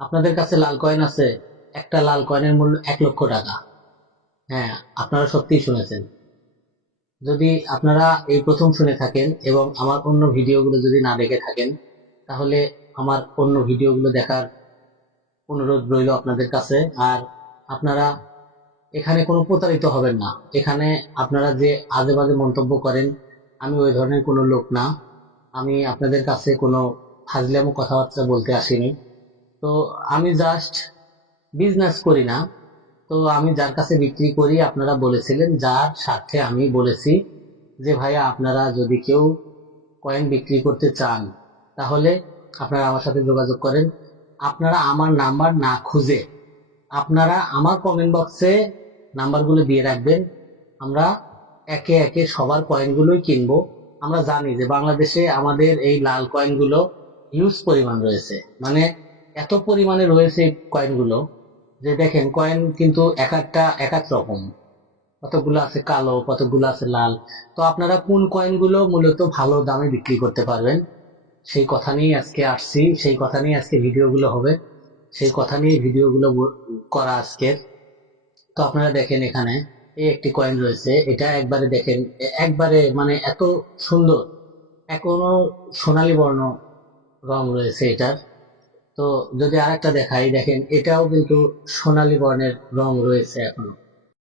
আপনাদের কাছে লাল কয়েন আছে? একটা লাল কয়েনের মূল্য 1 লক্ষ টাকা। হ্যাঁ, আপনারা সত্যিই শুনেছেন। যদি আপনারা এই প্রথম শুনে থাকেন এবং আমার অন্য ভিডিওগুলো যদি না দেখে থাকেন, তাহলে আমার অন্য ভিডিওগুলো দেখার অনুরোধ রইল আপনাদের কাছে। আর আপনারা এখানে কোনো প্রতারিত হবেন না। এখানে আপনারা যে আজে বাজে মন্তব্য করেন, আমি ওই ধরনের কোনো লোক না। আমি আপনাদের কাছে কোনো ফাজলামো কথাবার্তা বলতে আসিনি। তো আমি জাস্ট বিজনেস করি না। তো আমি যার কাছে বিক্রি করি, আপনারা বলেছিলেন, যার স্বার্থে আমি বলেছি যে ভাইয়া আপনারা যদি কেউ কয়েন বিক্রি করতে চান, তাহলে আপনারা আমার সাথে যোগাযোগ করেন। আপনারা আমার নাম্বার না খুঁজে আপনারা আমার কমেন্ট বক্সে নাম্বারগুলো দিয়ে রাখবেন। আমরা একে একে সবার কয়েনগুলোই কিনবো। আমরা জানি যে বাংলাদেশে আমাদের এই লাল কয়েনগুলো হিউজ পরিমাণ রয়েছে, মানে এত পরিমাণে রয়েছে এই কয়েনগুলো যে দেখেন, কয়েন কিন্তু এক একটা এক এক রকম। কতগুলো আছে কালো, কতগুলো আছে লাল। তো আপনারা কোন কয়েনগুলো মূলত ভালো দামে বিক্রি করতে পারবেন, সেই কথা নিয়ে আজকে আসছি, সেই কথা নিয়ে আজকে ভিডিওগুলো হবে, সেই কথা নিয়ে ভিডিওগুলো করা আজকে। তো আপনারা দেখেন, এখানে এই একটি কয়েন রয়েছে, এটা একবারে দেখেন, একবারে মানে এত সুন্দর, এখনো সোনালী বর্ণ রং রয়েছে এটার। তো যদি আরেকটা দেখাই, দেখেন এটাও কিন্তু সোনালী বর্ণের রং রয়েছে এখনো।